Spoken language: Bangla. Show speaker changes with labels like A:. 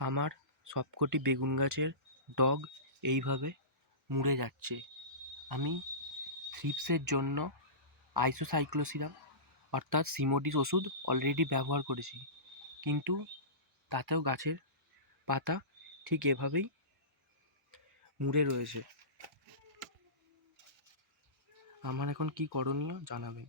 A: আমার সবকটি বেগুন গাছের ডগ এইভাবে মরে যাচ্ছে। আমি থ্রিপসের জন্য আইসোসাইক্লোসিরাম অর্থাৎ সিমোডিস ওষুধ অলরেডি ব্যবহার করেছি। কিন্তু তাতেও গাছের পাতা ঠিক এভাবেই মুড়ে রয়েছে। আমার এখন কী করণীয় জানাবেন?